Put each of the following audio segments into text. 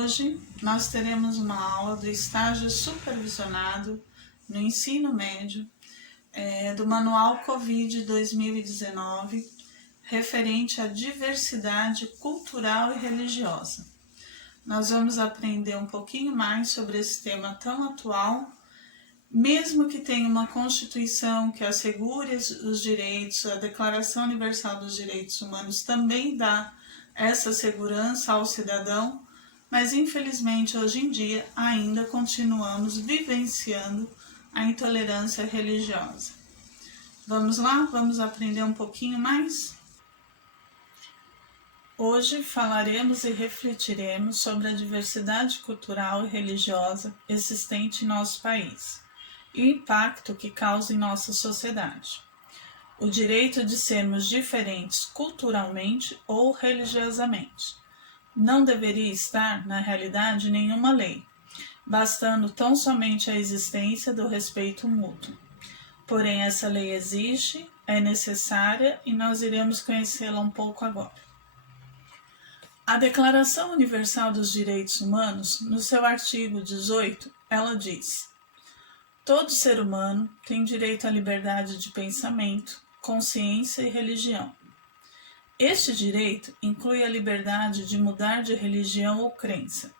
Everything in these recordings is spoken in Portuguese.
Hoje nós teremos uma aula do estágio supervisionado no ensino médio do Manual Covid 2019, referente à diversidade cultural e religiosa. Nós vamos aprender um pouquinho mais sobre esse tema tão atual, mesmo que tenha uma Constituição que assegure os direitos, a Declaração Universal dos Direitos Humanos também dá essa segurança ao cidadão, mas infelizmente hoje em dia ainda continuamos vivenciando a intolerância religiosa. Vamos lá? Vamos aprender um pouquinho mais? Hoje falaremos e refletiremos sobre a diversidade cultural e religiosa existente em nosso país e o impacto que causa em nossa sociedade. O direito de sermos diferentes culturalmente ou religiosamente não deveria estar, na realidade, em nenhuma lei, bastando tão somente a existência do respeito mútuo. Porém, essa lei existe, é necessária e nós iremos conhecê-la um pouco agora. A Declaração Universal dos Direitos Humanos, no seu artigo 18, ela diz: todo ser humano tem direito à liberdade de pensamento, consciência e religião. Este direito inclui a liberdade de mudar de religião ou crença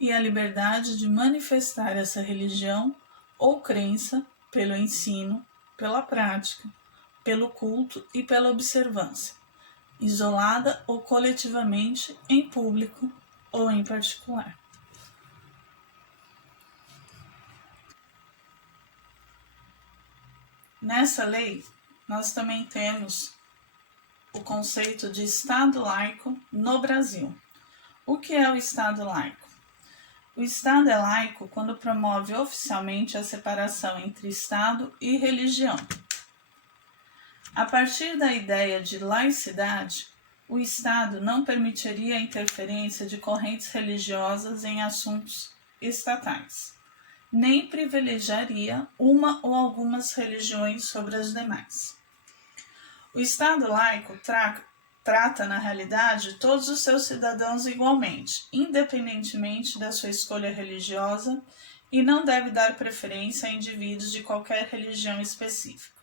e a liberdade de manifestar essa religião ou crença pelo ensino, pela prática, pelo culto e pela observância, isolada ou coletivamente, em público ou em particular. Nessa lei, nós também temos o conceito de Estado laico no Brasil. O que é o Estado laico? O Estado é laico quando promove oficialmente a separação entre Estado e religião. A partir da ideia de laicidade, o Estado não permitiria a interferência de correntes religiosas em assuntos estatais, nem privilegiaria uma ou algumas religiões sobre as demais. O Estado laico trata, na realidade, todos os seus cidadãos igualmente, independentemente da sua escolha religiosa, e não deve dar preferência a indivíduos de qualquer religião específica.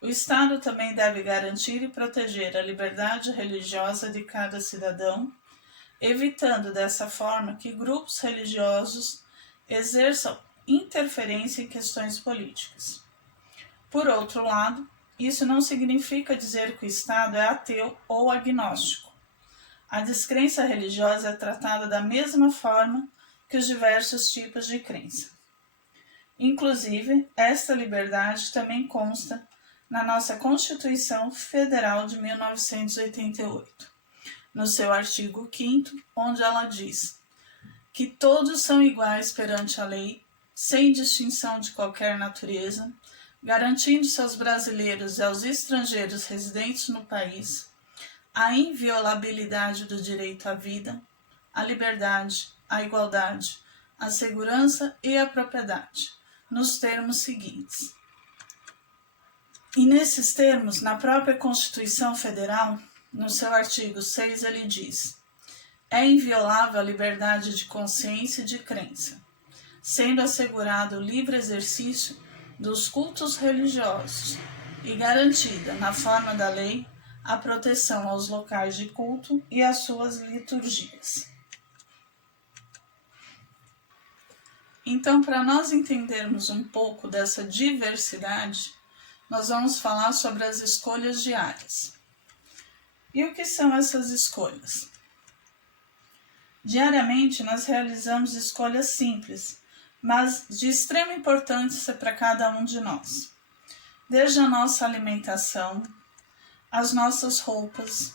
O Estado também deve garantir e proteger a liberdade religiosa de cada cidadão, evitando dessa forma que grupos religiosos exerçam interferência em questões políticas. Por outro lado, isso não significa dizer que o Estado é ateu ou agnóstico. A descrença religiosa é tratada da mesma forma que os diversos tipos de crença. Inclusive, esta liberdade também consta na nossa Constituição Federal de 1988, no seu artigo 5º, onde ela diz que todos são iguais perante a lei, sem distinção de qualquer natureza, garantindo-se aos brasileiros e aos estrangeiros residentes no país a inviolabilidade do direito à vida, à liberdade, à igualdade, à segurança e à propriedade, nos termos seguintes. E nesses termos, na própria Constituição Federal, no seu artigo 6, ele diz: é inviolável a liberdade de consciência e de crença, sendo assegurado o livre exercício dos cultos religiosos e garantida, na forma da lei, a proteção aos locais de culto e às suas liturgias. Então, para nós entendermos um pouco dessa diversidade, nós vamos falar sobre as escolhas diárias. E o que são essas escolhas? Diariamente, nós realizamos escolhas simples, mas de extrema importância para cada um de nós. Desde a nossa alimentação, as nossas roupas,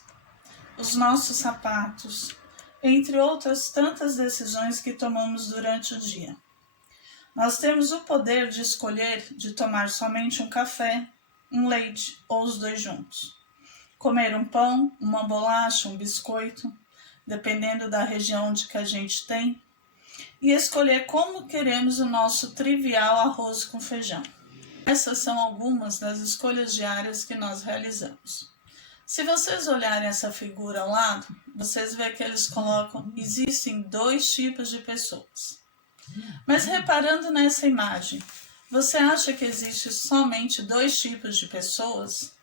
os nossos sapatos, entre outras tantas decisões que tomamos durante o dia. Nós temos o poder de escolher de tomar somente um café, um leite ou os dois juntos. Comer um pão, uma bolacha, um biscoito, dependendo da região onde que a gente tem, e escolher como queremos o nosso trivial arroz com feijão. Essas são algumas das escolhas diárias que nós realizamos. Se vocês olharem essa figura ao lado, vocês veem que eles colocam, existem dois tipos de pessoas. Mas reparando nessa imagem, você acha que existe somente dois tipos de pessoas?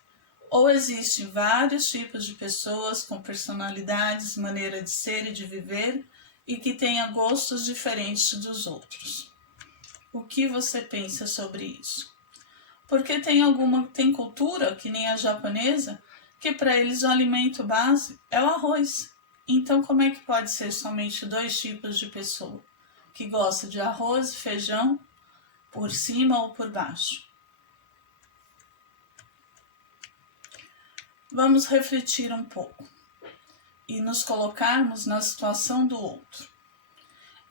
Ou existem vários tipos de pessoas com personalidades, maneira de ser e de viver e que tenha gostos diferentes dos outros? O que você pensa sobre isso? Porque tem cultura, que nem a japonesa, que para eles o alimento base é o arroz. Então como é que pode ser somente dois tipos de pessoa? Que gosta de arroz e feijão por cima ou por baixo? Vamos refletir um pouco e nos colocarmos na situação do outro.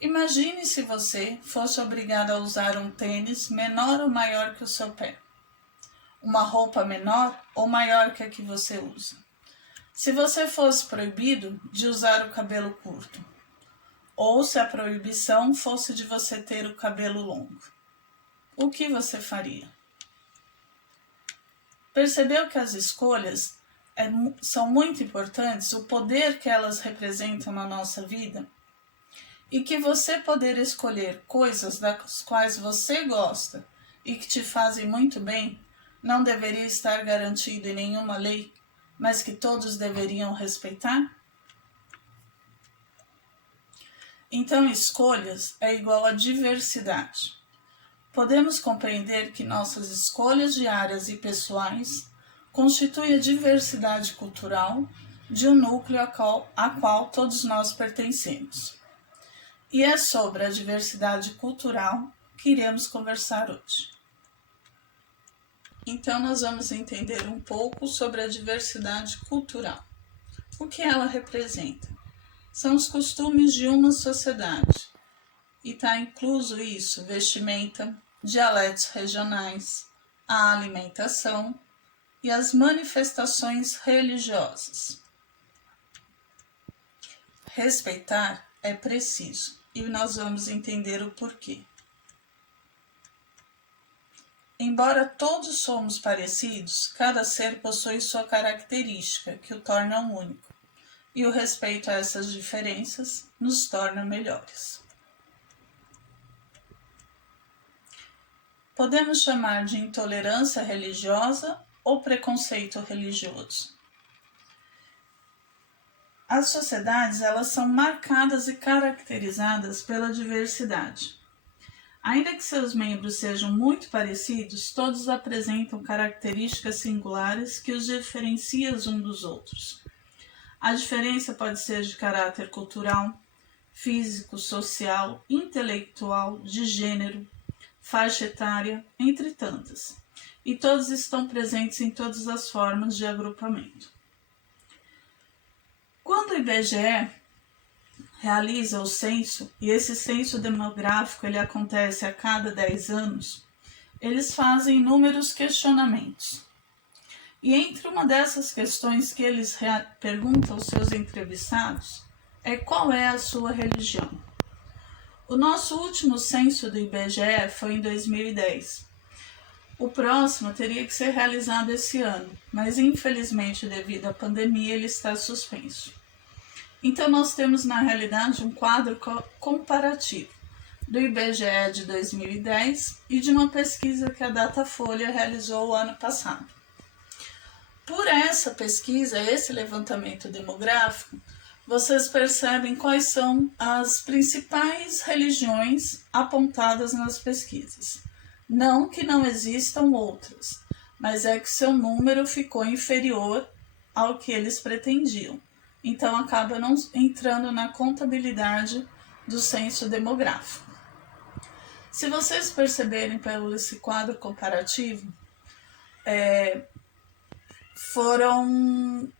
Imagine se você fosse obrigado a usar um tênis menor ou maior que o seu pé, uma roupa menor ou maior que a que você usa. Se você fosse proibido de usar o cabelo curto, ou se a proibição fosse de você ter o cabelo longo, o que você faria? Percebeu que as escolhas são muito importantes, o poder que elas representam na nossa vida? E que você poder escolher coisas das quais você gosta e que te fazem muito bem, não deveria estar garantido em nenhuma lei, mas que todos deveriam respeitar? Então, escolhas é igual a diversidade. Podemos compreender que nossas escolhas diárias e pessoais constituem a diversidade cultural de um núcleo a qual todos nós pertencemos. E é sobre a diversidade cultural que iremos conversar hoje. Então, nós vamos entender um pouco sobre a diversidade cultural. O que ela representa? São os costumes de uma sociedade. E está incluso isso, vestimenta, dialetos regionais, a alimentação e as manifestações religiosas. Respeitar é preciso e nós vamos entender o porquê. Embora todos somos parecidos, cada ser possui sua característica que o torna único, e o respeito a essas diferenças nos torna melhores. Podemos chamar de intolerância religiosa ou preconceito religioso. As sociedades, elas são marcadas e caracterizadas pela diversidade. Ainda que seus membros sejam muito parecidos, todos apresentam características singulares que os diferenciam uns dos outros. A diferença pode ser de caráter cultural, físico, social, intelectual, de gênero, faixa etária, entre tantas. E todos estão presentes em todas as formas de agrupamento. Quando o IBGE realiza o censo, e esse censo demográfico ele acontece a cada 10 anos, eles fazem inúmeros questionamentos. E entre uma dessas questões que eles perguntam aos seus entrevistados é qual é a sua religião. O nosso último censo do IBGE foi em 2010. O próximo teria que ser realizado esse ano, mas infelizmente devido à pandemia ele está suspenso. Então nós temos na realidade um quadro comparativo do IBGE de 2010 e de uma pesquisa que a Datafolha realizou o ano passado. Por essa pesquisa, esse levantamento demográfico, vocês percebem quais são as principais religiões apontadas nas pesquisas. Não que não existam outras, mas é que seu número ficou inferior ao que eles pretendiam. Então, acaba não entrando na contabilidade do censo demográfico. Se vocês perceberem pelo esse quadro comparativo, foram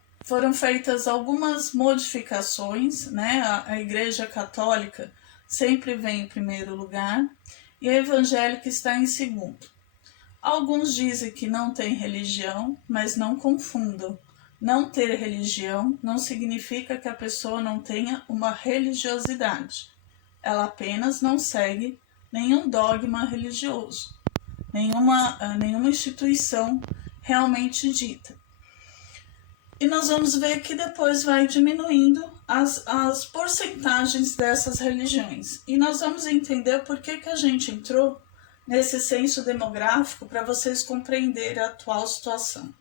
feitas algumas modificações, né? A Igreja Católica sempre vem em primeiro lugar e a evangélica está em segundo. Alguns dizem que não tem religião, mas não confundam. Não ter religião não significa que a pessoa não tenha uma religiosidade. Ela apenas não segue nenhum dogma religioso, nenhuma instituição realmente dita. E nós vamos ver que depois vai diminuindo as porcentagens dessas religiões. E nós vamos entender por que a gente entrou nesse censo demográfico para vocês compreenderem a atual situação.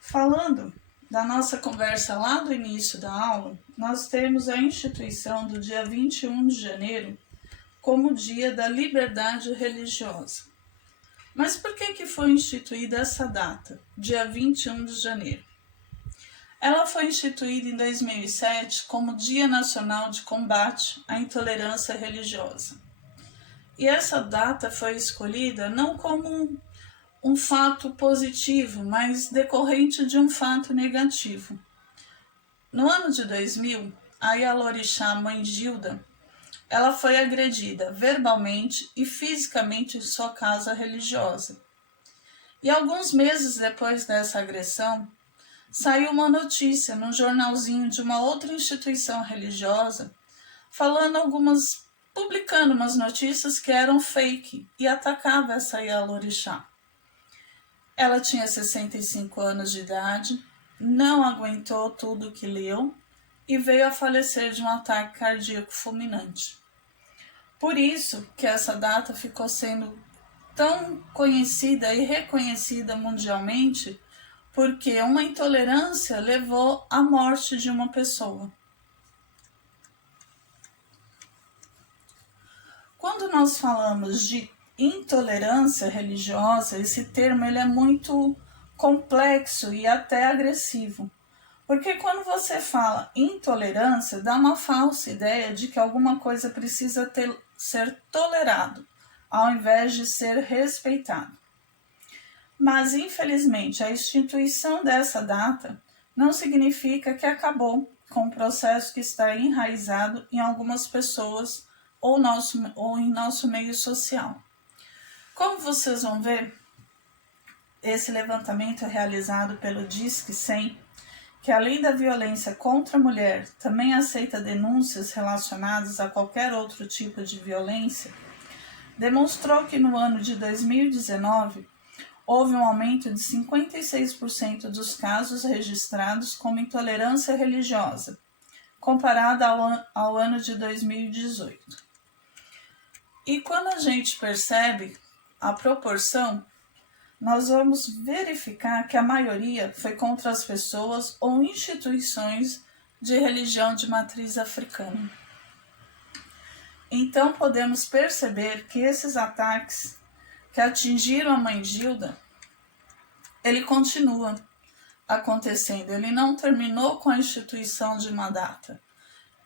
Falando da nossa conversa lá do início da aula, nós temos a instituição do dia 21 de janeiro como Dia da Liberdade Religiosa. Mas por que foi instituída essa data, dia 21 de janeiro? Ela foi instituída em 2007 como Dia Nacional de Combate à Intolerância Religiosa. E essa data foi escolhida não como um fato positivo, mas decorrente de um fato negativo. No ano de 2000, a Ialorixá Mãe Gilda, ela foi agredida verbalmente e fisicamente em sua casa religiosa. E alguns meses depois dessa agressão, saiu uma notícia num jornalzinho de uma outra instituição religiosa, publicando umas notícias que eram fake e atacava essa Ialorixá. Ela tinha 65 anos de idade, não aguentou tudo o que leu e veio a falecer de um ataque cardíaco fulminante. Por isso que essa data ficou sendo tão conhecida e reconhecida mundialmente, porque uma intolerância levou à morte de uma pessoa. Quando nós falamos de intolerância religiosa, esse termo ele é muito complexo e até agressivo. Porque quando você fala intolerância, dá uma falsa ideia de que alguma coisa precisa ser tolerado, ao invés de ser respeitado. Mas, infelizmente, a instituição dessa data não significa que acabou com um processo que está enraizado em algumas pessoas ou em nosso meio social. Como vocês vão ver, esse levantamento é realizado pelo Disque 100, que além da violência contra a mulher, também aceita denúncias relacionadas a qualquer outro tipo de violência, demonstrou que no ano de 2019 houve um aumento de 56% dos casos registrados como intolerância religiosa, comparado ao ano de 2018. E quando a gente percebe a proporção, nós vamos verificar que a maioria foi contra as pessoas ou instituições de religião de matriz africana. Então podemos perceber que esses ataques que atingiram a Mãe Gilda, ele continua acontecendo, ele não terminou com a instituição de uma data.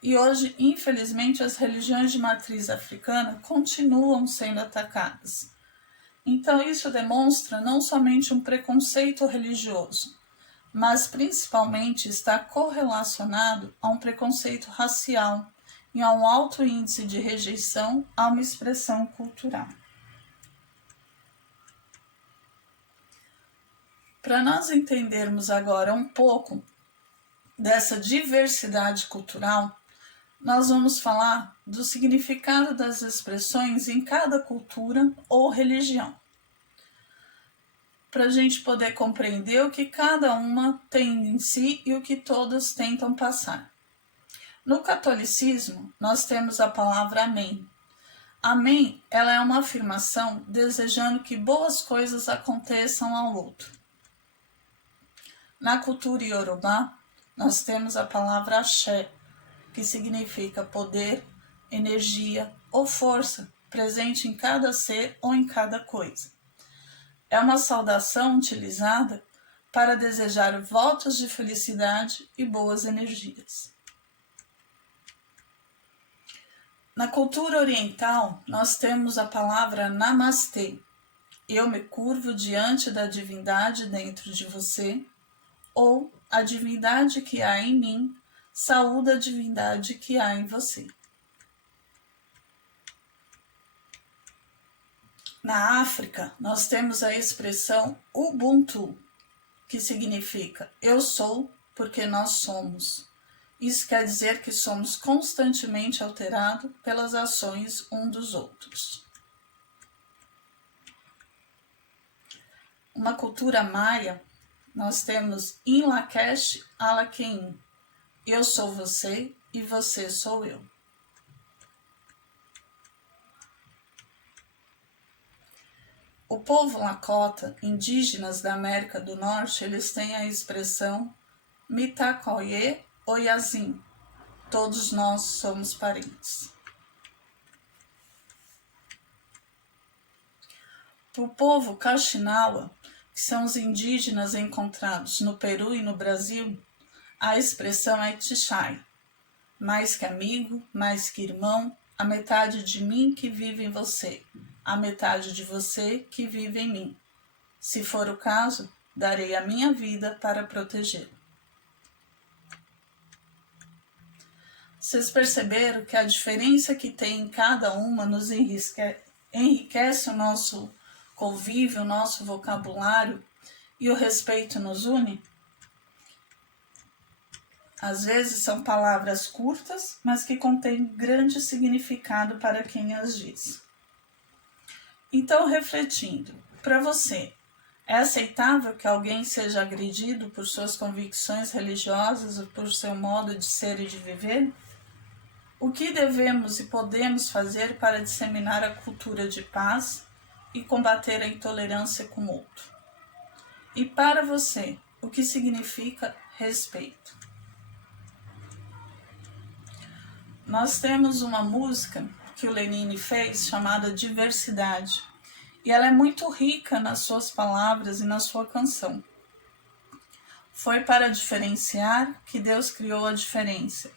E hoje, infelizmente, as religiões de matriz africana continuam sendo atacadas. Então isso demonstra não somente um preconceito religioso, mas principalmente está correlacionado a um preconceito racial e a um alto índice de rejeição a uma expressão cultural. Para nós entendermos agora um pouco dessa diversidade cultural, nós vamos falar do significado das expressões em cada cultura ou religião, para a gente poder compreender o que cada uma tem em si e o que todas tentam passar. No catolicismo, nós temos a palavra amém. Amém, ela é uma afirmação desejando que boas coisas aconteçam ao outro. Na cultura iorubá, nós temos a palavra axé, que significa poder, energia ou força presente em cada ser ou em cada coisa. É uma saudação utilizada para desejar votos de felicidade e boas energias. Na cultura oriental, nós temos a palavra namastê. Eu me curvo diante da divindade dentro de você, ou a divindade que há em mim saúda a divindade que há em você. Na África, nós temos a expressão Ubuntu, que significa eu sou porque nós somos. Isso quer dizer que somos constantemente alterados pelas ações uns dos outros. uma cultura maia, nós temos In Lakesh Alakein. Eu sou você e você sou eu. O povo Lakota, indígenas da América do Norte, eles têm a expressão Mitakoye Oyazin. Todos nós somos parentes. Para o povo Kaxinawa, que são os indígenas encontrados no Peru e no Brasil, a expressão é Tixai. Mais que amigo, mais que irmão, a metade de mim que vive em você, a metade de você que vive em mim. Se for o caso, darei a minha vida para protegê-lo. Vocês perceberam que a diferença que tem em cada uma nos enriquece o nosso convívio, o nosso vocabulário e o respeito nos une? Às vezes são palavras curtas, mas que contêm grande significado para quem as diz. Então, refletindo, para você, é aceitável que alguém seja agredido por suas convicções religiosas ou por seu modo de ser e de viver? O que devemos e podemos fazer para disseminar a cultura de paz e combater a intolerância com o outro? E para você, o que significa respeito? Nós temos uma música que o Lenine fez chamada Diversidade, e ela é muito rica nas suas palavras e na sua canção. Foi para diferenciar que Deus criou a diferença,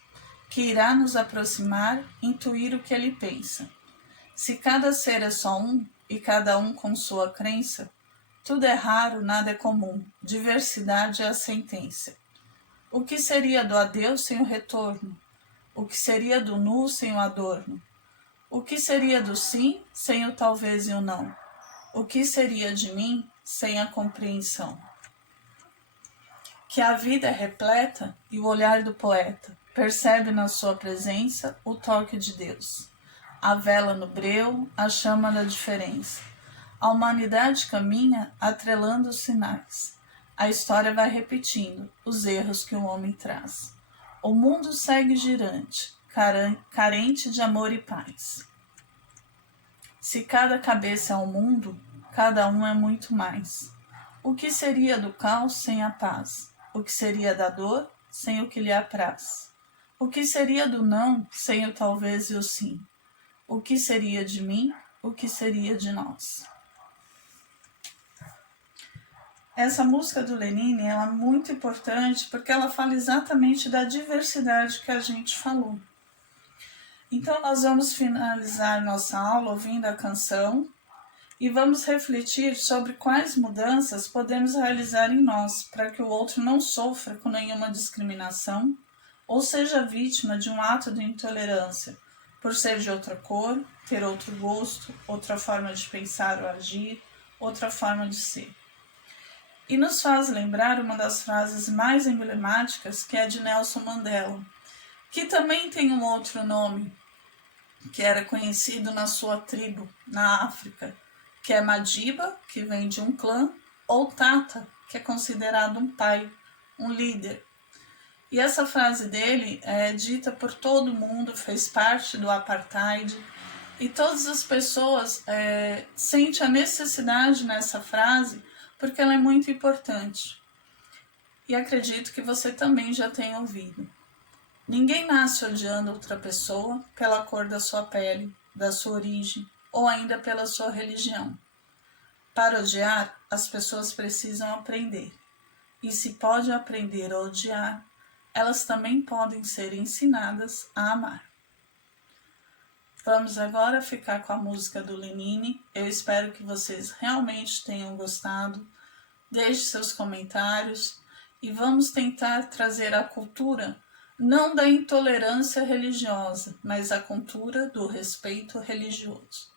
que irá nos aproximar, intuir o que ele pensa. Se cada ser é só um, e cada um com sua crença, tudo é raro, nada é comum, diversidade é a sentença. O que seria do adeus sem o retorno? O que seria do nu sem o adorno? O que seria do sim sem o talvez e o não? O que seria de mim sem a compreensão? Que a vida é repleta e o olhar do poeta percebe na sua presença o toque de Deus. A vela no breu, a chama da diferença. A humanidade caminha atrelando os sinais. A história vai repetindo os erros que o homem traz. O mundo segue girante, carente de amor e paz. Se cada cabeça é um mundo, cada um é muito mais. O que seria do caos sem a paz? O que seria da dor sem o que lhe apraz? O que seria do não sem o talvez e o sim? O que seria de mim? O que seria de nós? Essa música do Lenine ela é muito importante porque ela fala exatamente da diversidade que a gente falou. Então, nós vamos finalizar nossa aula ouvindo a canção e vamos refletir sobre quais mudanças podemos realizar em nós para que o outro não sofra com nenhuma discriminação ou seja vítima de um ato de intolerância por ser de outra cor, ter outro gosto, outra forma de pensar ou agir, outra forma de ser. E nos faz lembrar uma das frases mais emblemáticas, que é de Nelson Mandela, que também tem um outro nome, que era conhecido na sua tribo, na África, que é Madiba, que vem de um clã, ou Tata, que é considerado um pai, um líder. E essa frase dele é dita por todo mundo, fez parte do apartheid, e todas as pessoas sentem a necessidade nessa frase, porque ela é muito importante. E acredito que você também já tenha ouvido. Ninguém nasce odiando outra pessoa pela cor da sua pele, da sua origem ou ainda pela sua religião. Para odiar, as pessoas precisam aprender. E se pode aprender a odiar, elas também podem ser ensinadas a amar. Vamos agora ficar com a música do Lenine. Eu espero que vocês realmente tenham gostado. Deixe seus comentários e vamos tentar trazer a cultura não da intolerância religiosa, mas a cultura do respeito religioso.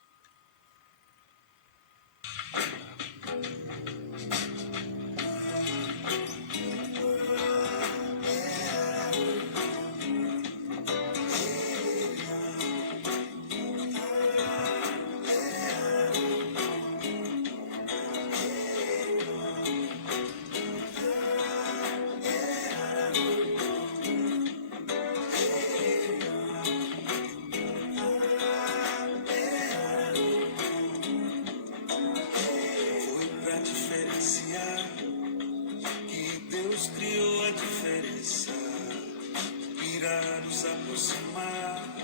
aproximar,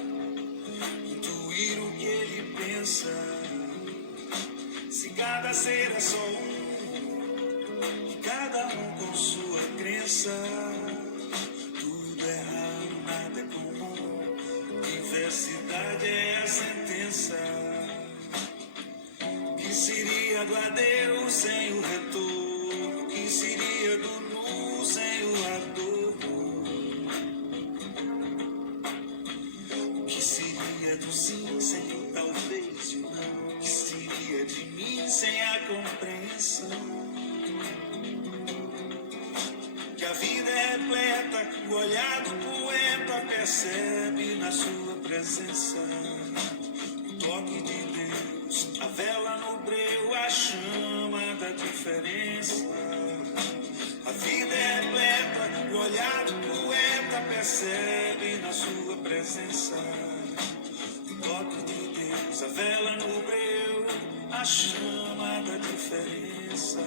intuir o que ele pensa. Se cada ser é só um, e cada um com sua crença, tudo é raro, nada é comum. Diversidade é a sentença. Que seria do adeus sem o retorno? Que seria do nu sem o adorno? Que seria do sim sem o talvez e o não? Que seria de mim sem a compreensão? Que a vida é repleta, o olhar do poeta percebe na sua presença o toque de Deus, a vela no breu, a chama da diferença. A vida é repleta, o olhar do poeta percebe na sua presença o toque de Deus, a vela no breu, a chama da diferença.